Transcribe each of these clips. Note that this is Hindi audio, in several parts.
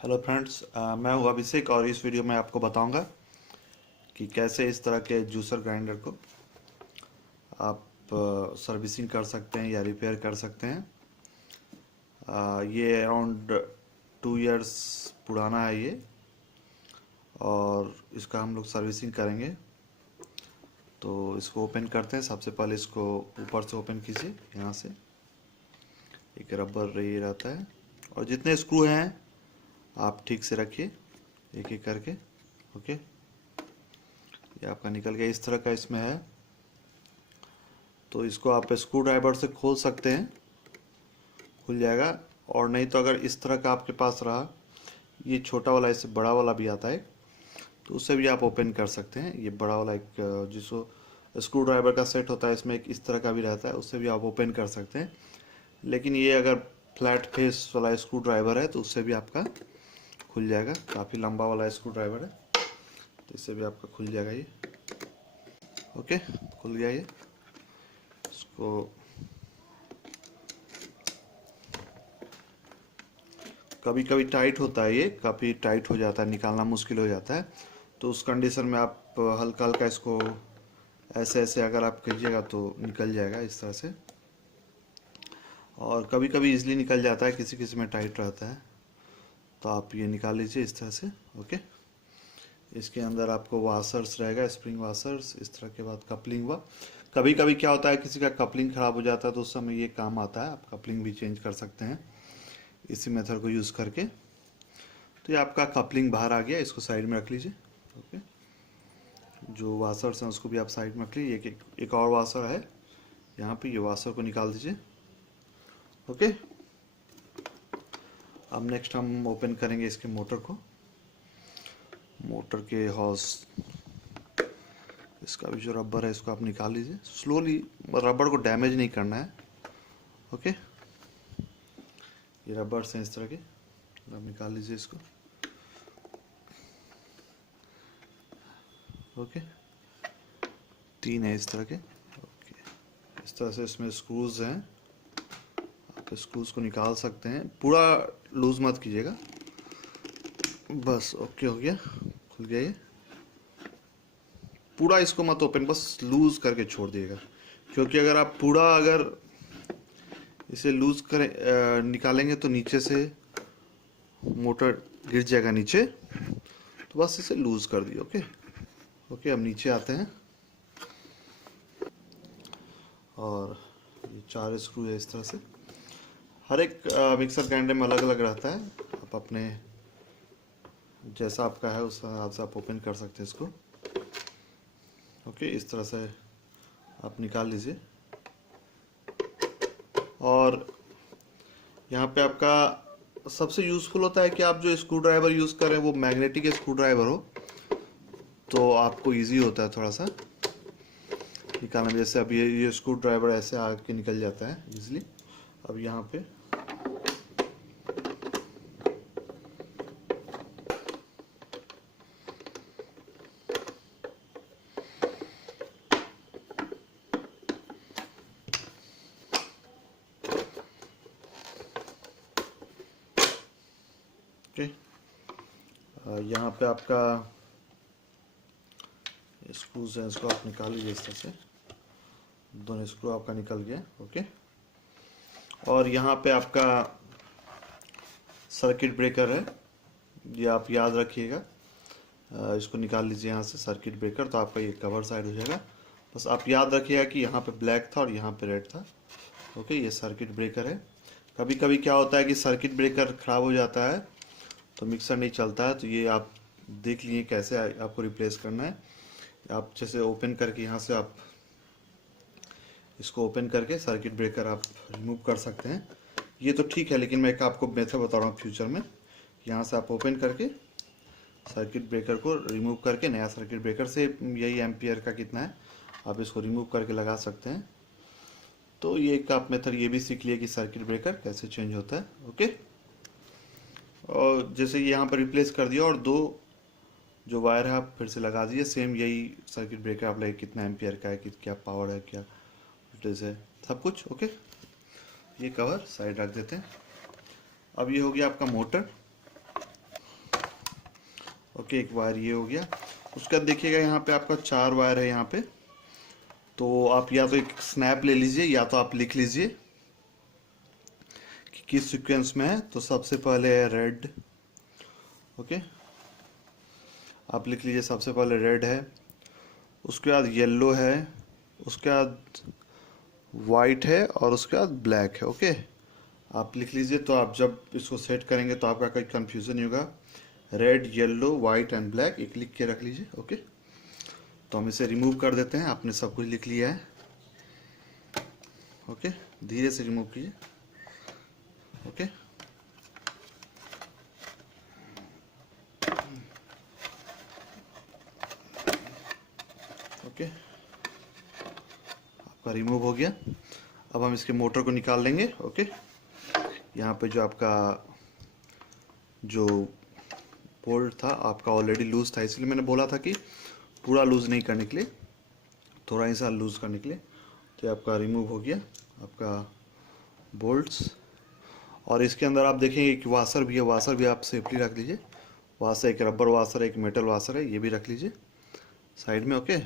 हेलो फ्रेंड्स, मैं हूं अभिषेक और इस वीडियो में आपको बताऊंगा कि कैसे इस तरह के जूसर ग्राइंडर को आप सर्विसिंग कर सकते हैं या रिपेयर कर सकते हैं। ये अराउंड 2 इयर्स पुराना है ये, और इसका हम लोग सर्विसिंग करेंगे। तो इसको ओपन करते हैं। सबसे पहले इसको ऊपर से ओपन कीजिए। यहाँ से एक रबर ये रहता है, और जितने स्क्रू हैं आप ठीक से रखिए एक एक करके। ओके, ये आपका निकल गया। इस तरह का इसमें है, तो इसको आप स्क्रू ड्राइवर से खोल सकते हैं, खुल जाएगा। और नहीं तो अगर इस तरह का आपके पास रहा, ये छोटा वाला, इससे बड़ा वाला भी आता है, तो उससे भी आप ओपन कर सकते हैं। ये बड़ा वाला एक जिसको स्क्रू ड्राइवर का सेट होता है, इसमें एक इस तरह का भी रहता है, उससे भी आप ओपन कर सकते हैं। लेकिन ये अगर फ्लैट फेस वाला स्क्रू ड्राइवर है तो उससे भी आपका खुल जाएगा। काफ़ी लंबा वाला स्क्रू ड्राइवर है, तो इससे भी आपका खुल जाएगा ये। ओके, खुल गया ये। इसको कभी कभी टाइट होता है, ये काफ़ी टाइट हो जाता है, निकालना मुश्किल हो जाता है। तो उस कंडीशन में आप हल्का हल्का इसको ऐसे ऐसे अगर आप कीजिएगा तो निकल जाएगा इस तरह से। और कभी कभी इजीली निकल जाता है, किसी किसी में टाइट रहता है, तो आप ये निकाल लीजिए इस तरह से। ओके, इसके अंदर आपको वाशर्स रहेगा, स्प्रिंग वाशर्स। इस तरह के बाद कपलिंग हुआ। कभी कभी क्या होता है, किसी का कपलिंग ख़राब हो जाता है, तो उस समय ये काम आता है। आप कपलिंग भी चेंज कर सकते हैं इसी मेथड को यूज़ करके। तो ये आपका कपलिंग बाहर आ गया, इसको साइड में रख लीजिए। ओके, जो वाशर्स हैं उसको भी आप साइड में रख लीजिए। एक और वाशर है यहाँ पे, ये वाशर को निकाल दीजिए। ओके, अब नेक्स्ट हम ओपन करेंगे इसके मोटर को। मोटर के हॉस, इसका भी जो रबर है इसको आप निकाल लीजिए स्लोली, रबर को डैमेज नहीं करना है। ओके, ये रबर से इस तरह के आप निकाल लीजिए इसको। ओके, 3 है इस तरह के। ओके, इस तरह से इसमें स्क्रूज हैं, आप स्क्रूज को निकाल सकते हैं। पूरा लूज मत कीजिएगा, बस। ओके, हो गया, खुल गया ये। पूरा इसको मत ओपन, बस लूज करके छोड़ दिएगा, क्योंकि अगर आप पूरा इसे लूज करें निकालेंगे तो नीचे से मोटर गिर जाएगा नीचे। तो बस इसे लूज कर दिए। ओके ओके, अब नीचे आते हैं। और ये 4 स्क्रू है इस तरह से। हर एक मिक्सर ग्राइंडर में अलग अलग रहता है। आप अपने जैसा आपका है उस हिसाब से आप ओपन कर सकते हैं इसको। ओके, इस तरह से आप निकाल लीजिए। और यहाँ पे आपका सबसे यूज़फुल होता है कि आप जो स्क्रू ड्राइवर यूज़ करें वो मैग्नेटिक स्क्रू ड्राइवर हो, तो आपको इजी होता है थोड़ा सा निकालने में। जैसे अब ये स्क्रू ड्राइवर ऐसे आके निकल जाता है इजीली। अब यहाँ पे ओके, यहाँ पे आपका स्क्रूज हैं, इसको आप निकाल लीजिए इस तरह से। दोनों स्क्रू आपका निकल गया। ओके, और यहाँ पे आपका सर्किट ब्रेकर है, ये आप याद रखिएगा। इसको निकाल लीजिए यहाँ से सर्किट ब्रेकर, तो आपका ये कवर साइड हो जाएगा। बस आप याद रखिएगा कि यहाँ पे ब्लैक था और यहाँ पे रेड था। ओके, ये सर्किट ब्रेकर है। कभी कभी क्या होता है कि सर्किट ब्रेकर ख़राब हो जाता है तो मिक्सर नहीं चलता है, तो ये आप देख लीजिए कैसे आपको रिप्लेस करना है। आप जैसे ओपन करके यहाँ से आप इसको ओपन करके सर्किट ब्रेकर आप रिमूव कर सकते हैं। ये तो ठीक है, लेकिन मैं एक आपको मेथड बता रहा हूँ फ्यूचर में। यहाँ से आप ओपन करके सर्किट ब्रेकर को रिमूव करके नया सर्किट ब्रेकर से, यही एम्पियर का कितना है, आप इसको रिमूव करके लगा सकते हैं। तो ये एक आप मेथड ये भी सीख लिए कि सर्किट ब्रेकर कैसे चेंज होता है। ओके, और जैसे यहाँ पर रिप्लेस कर दिया, और 2 जो वायर है आप फिर से लगा दीजिए। सेम यही सर्किट ब्रेकर आप लगे, कितना एम्पियर का है, कि क्या पावर है, क्या वोल्टेज है, सब कुछ। ओके, ये कवर साइड रख देते हैं। अब ये हो गया आपका मोटर। ओके, एक वायर ये हो गया। उसके बाद देखिएगा यहाँ पे आपका 4 वायर है यहाँ पे। तो आप या तो एक स्नैप ले लीजिए या तो आप लिख लीजिए कि किस सीक्वेंस में है। तो सबसे पहले है रेड। ओके, आप लिख लीजिए सबसे पहले रेड है, उसके बाद येलो है, उसके बाद वाइट है और उसके बाद ब्लैक है। ओके, आप लिख लीजिए। तो आप जब इसको सेट करेंगे तो आपका कोई कंफ्यूजन नहीं होगा। Red, yellow, white and black एक लिख के रख लीजिए। ओके, तो हम इसे रिमूव कर देते हैं। आपने सब कुछ लिख लिया है। ओके, धीरे से रिमूव कीजिए। ओके, ओके, आपका रिमूव हो गया। अब हम इसके मोटर को निकाल लेंगे। ओके, यहाँ पे जो आपका जो बोल्ट था आपका ऑलरेडी लूज था, इसलिए मैंने बोला था कि पूरा लूज नहीं करने के लिए, थोड़ा ही सा लूज करने के लिए। तो ये आपका रिमूव हो गया आपका बोल्ट्स। और इसके अंदर आप देखेंगे कि वाशर भी है, वाशर भी आप सेफली रख लीजिए। वाशर एक रबर वाशर है, एक मेटल वाशर है, ये भी रख लीजिए साइड में। ओके,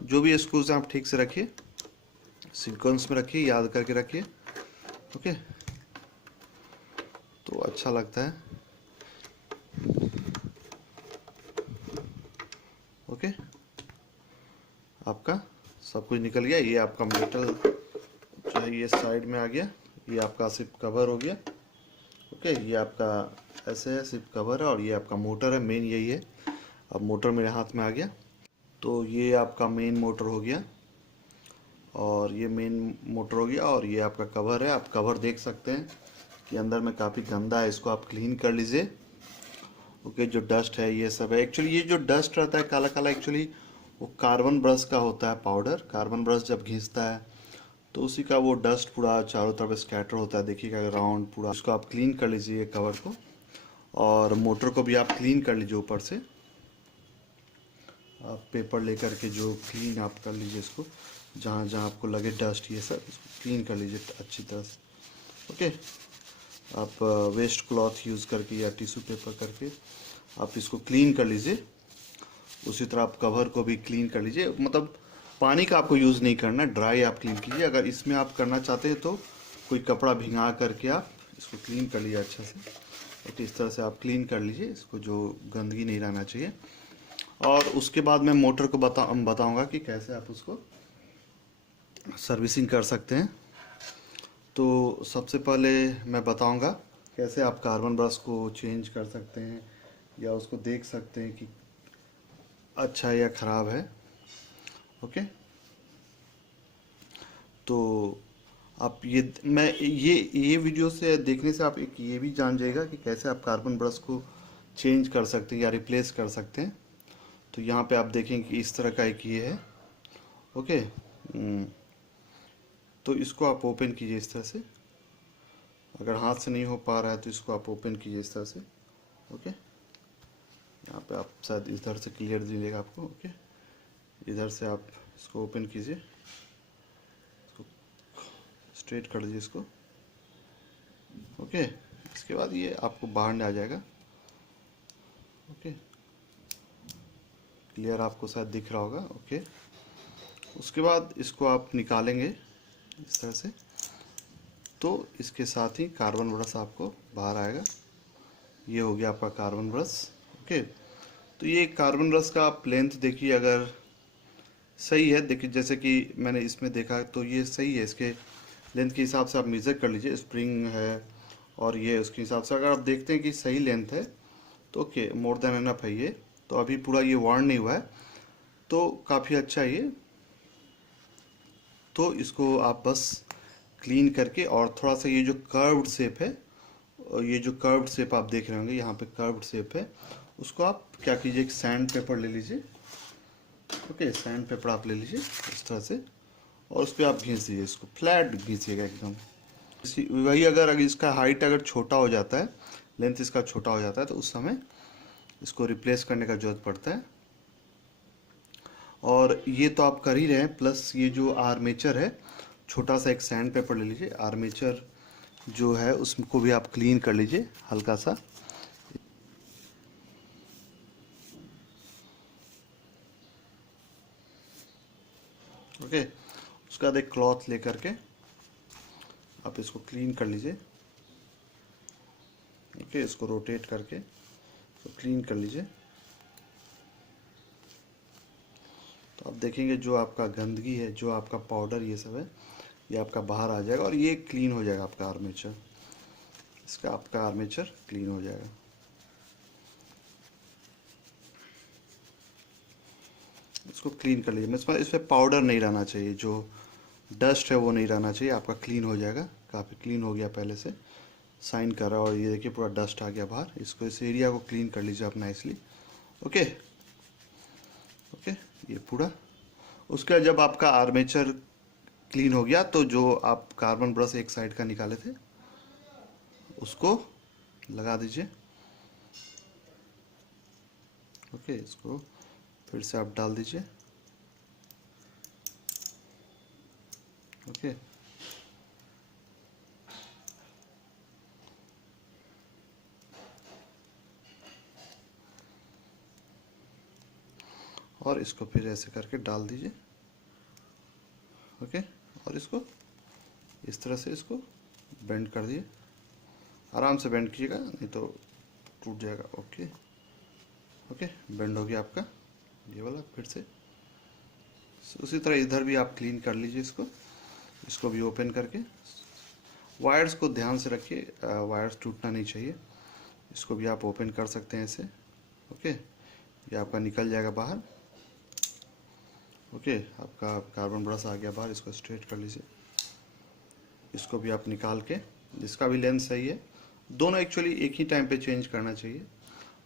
जो भी स्क्रूज हैं आप ठीक से रखिए, सीक्वेंस में रखिए, याद करके रखिए। ओके, तो अच्छा लगता है। ओके, आपका सब कुछ निकल गया। ये आपका मेटल जो है ये साइड में आ गया। ये आपका सिर्फ कवर हो गया। ओके, ये आपका ऐसे है, सिर्फ कवर है। और ये आपका मोटर है, मेन यही है। अब मोटर मेरे हाथ में आ गया। तो ये आपका मेन मोटर हो गया, और ये मेन मोटर हो गया, और ये आपका कवर है। आप कवर देख सकते हैं कि अंदर में काफ़ी गंदा है, इसको आप क्लीन कर लीजिए। ओके, जो डस्ट है ये सब है। एक्चुअली ये जो डस्ट रहता है काला काला, एक्चुअली वो कार्बन ब्रश का होता है पाउडर। कार्बन ब्रश जब घिसता है तो उसी का वो डस्ट पूरा चारों तरफ स्कैटर होता है। देखिएगा राउंड पूरा। इसको आप क्लीन कर लीजिए कवर को, और मोटर को भी आप क्लीन कर लीजिए ऊपर से। आप पेपर लेकर के जो क्लीन आप कर लीजिए इसको, जहाँ जहाँ आपको लगे डस्ट ये सब, इसको क्लीन कर लीजिए अच्छी तरह से। ओके, आप वेस्ट क्लॉथ यूज़ करके या टिश्यू पेपर करके आप इसको क्लीन कर लीजिए। उसी तरह आप कवर को भी क्लीन कर लीजिए। मतलब पानी का आपको यूज़ नहीं करना, ड्राई आप क्लीन कीजिए। अगर इसमें आप करना चाहते हैं तो कोई कपड़ा भिंगा करके आप इसको क्लीन कर लीजिए अच्छे से। ओके, इस तरह से आप क्लीन कर लीजिए इसको, जो गंदगी नहीं रहना चाहिए। और उसके बाद मैं मोटर को बताऊंगा कि कैसे आप उसको सर्विसिंग कर सकते हैं। तो सबसे पहले मैं बताऊंगा कैसे आप कार्बन ब्रश को चेंज कर सकते हैं, या उसको देख सकते हैं कि अच्छा है या ख़राब है। ओके, तो आप ये वीडियो से देखने से आप एक ये भी जान जाएगा कि कैसे आप कार्बन ब्रश को चेंज कर सकते हैं या रिप्लेस कर सकते हैं। तो यहाँ पे आप देखेंगे कि इस तरह का एक ये है। ओके, तो इसको आप ओपन कीजिए इस तरह से। अगर हाथ से नहीं हो पा रहा है तो इसको आप ओपन कीजिए इस तरह से। ओके, यहाँ पे आप शायद इधर से क्लियर दिखेगा आपको। ओके, इधर से आप इसको ओपन कीजिए, इसको स्ट्रेट कर दीजिए इसको। ओके, इसके बाद ये आपको बाहर आ जाएगा। ओके, क्लियर आपको शायद दिख रहा होगा। ओके, उसके बाद इसको आप निकालेंगे इस तरह से, तो इसके साथ ही कार्बन ब्रश आपको बाहर आएगा। ये हो गया आपका कार्बन ब्रश। ओके, तो ये कार्बन ब्रश का आप लेंथ देखिए, अगर सही है, देखिए जैसे कि मैंने इसमें देखा तो ये सही है। इसके लेंथ के हिसाब से आप मेज़र कर लीजिए, स्प्रिंग है और ये उसके हिसाब से अगर आप देखते हैं कि सही लेंथ है तो ओके, मोर देन एनफ है ये। तो अभी पूरा ये वार्न नहीं हुआ है, तो काफ़ी अच्छा है ये। तो इसको आप बस क्लीन करके, और थोड़ा सा ये जो कर्व्ड शेप है, और ये जो कर्व्ड शेप आप देख रहे होंगे यहाँ पे कर्व्ड शेप है, उसको आप क्या कीजिए, एक सैंड पेपर ले लीजिए। ओके, सैंड पेपर आप ले लीजिए इस तरह से, और उस पर आप घिस दीजिए, इसको फ्लैट घिसिएगा एकदम। वही अगर इसका हाइट अगर छोटा हो जाता है, लेंथ इसका छोटा हो जाता है, तो उस समय इसको रिप्लेस करने का जरूरत पड़ता है। और ये तो आप कर ही रहे हैं, प्लस ये जो आर्मेचर है, छोटा सा एक सैंड पेपर ले लीजिए, आर्मेचर जो है उसको भी आप क्लीन कर लीजिए हल्का सा। ओके, उसके बाद एक क्लॉथ लेकर के आप इसको क्लीन कर लीजिए। ओके, इसको रोटेट करके तो क्लीन कर लीजिए। तो आप देखेंगे जो आपका गंदगी है, जो आपका पाउडर ये सब है, ये आपका बाहर आ जाएगा और ये क्लीन हो जाएगा आपका आर्मेचर। इसका आपका आर्मेचर क्लीन हो जाएगा। इसको क्लीन कर लीजिए। इसमें पाउडर नहीं रहना चाहिए, जो डस्ट है वो नहीं रहना चाहिए। आपका क्लीन हो जाएगा, काफ़ी क्लीन हो गया पहले से, साइन कर रहा है। और ये देखिए पूरा डस्ट आ गया बाहर। इसको, इस एरिया को क्लीन कर लीजिए आप नाइसली। ओके ओके, ये पूरा। उसके बाद जब आपका आर्मेचर क्लीन हो गया तो जो आप कार्बन ब्रश एक साइड का निकाले थे उसको लगा दीजिए। ओके, इसको फिर से आप डाल दीजिए। ओके, और इसको फिर ऐसे करके डाल दीजिए। ओके, और इसको इस तरह से इसको बेंड कर दिए। आराम से बेंड कीजिएगा, नहीं तो टूट जाएगा। ओके ओके, बेंड हो गया आपका ये वाला। फिर से उसी तरह इधर भी आप क्लीन कर लीजिए इसको। इसको भी ओपन करके वायर्स को ध्यान से रखिए, वायर्स टूटना नहीं चाहिए। इसको भी आप ओपन कर सकते हैं ऐसे। ओके, ये आपका निकल जाएगा बाहर। ओके, आपका कार्बन ब्रश आ गया बाहर। इसको स्ट्रेट कर लीजिए। इसको भी आप निकाल के, इसका भी लेंथ सही है। दोनों एक्चुअली एक ही टाइम पे चेंज करना चाहिए।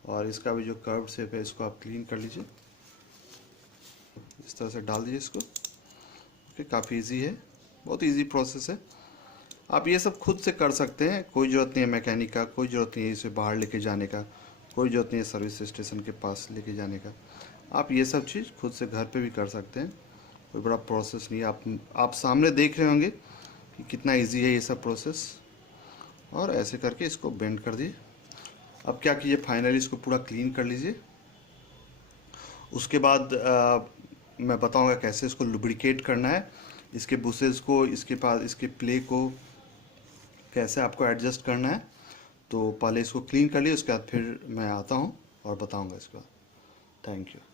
और इसका भी जो कर्व शेप है इसको आप क्लीन कर लीजिए। इस तरह से डाल दीजिए इसको। ओके, काफ़ी इजी है, बहुत इजी प्रोसेस है। आप ये सब खुद से कर सकते हैं, कोई ज़रूरत नहीं है मैकेनिक का, कोई ज़रूरत नहीं है इसे बाहर लेके जाने का, कोई ज़रूरत नहीं है सर्विस स्टेशन के पास लेके जाने का। आप ये सब चीज़ खुद से घर पे भी कर सकते हैं, कोई बड़ा प्रोसेस नहीं है। आप सामने देख रहे होंगे कि कितना इजी है ये सब प्रोसेस। और ऐसे करके इसको बेंड कर दिए। अब क्या कीजिए, फाइनली इसको पूरा क्लीन कर लीजिए। उसके बाद मैं बताऊंगा कैसे इसको लुब्रिकेट करना है। इसके बुसेस को, इसके पास इसके प्ले को कैसे आपको एडजस्ट करना है। तो पहले इसको क्लीन कर लिए, उसके बाद फिर मैं आता हूँ और बताऊंगा इसके बाद। Thank you.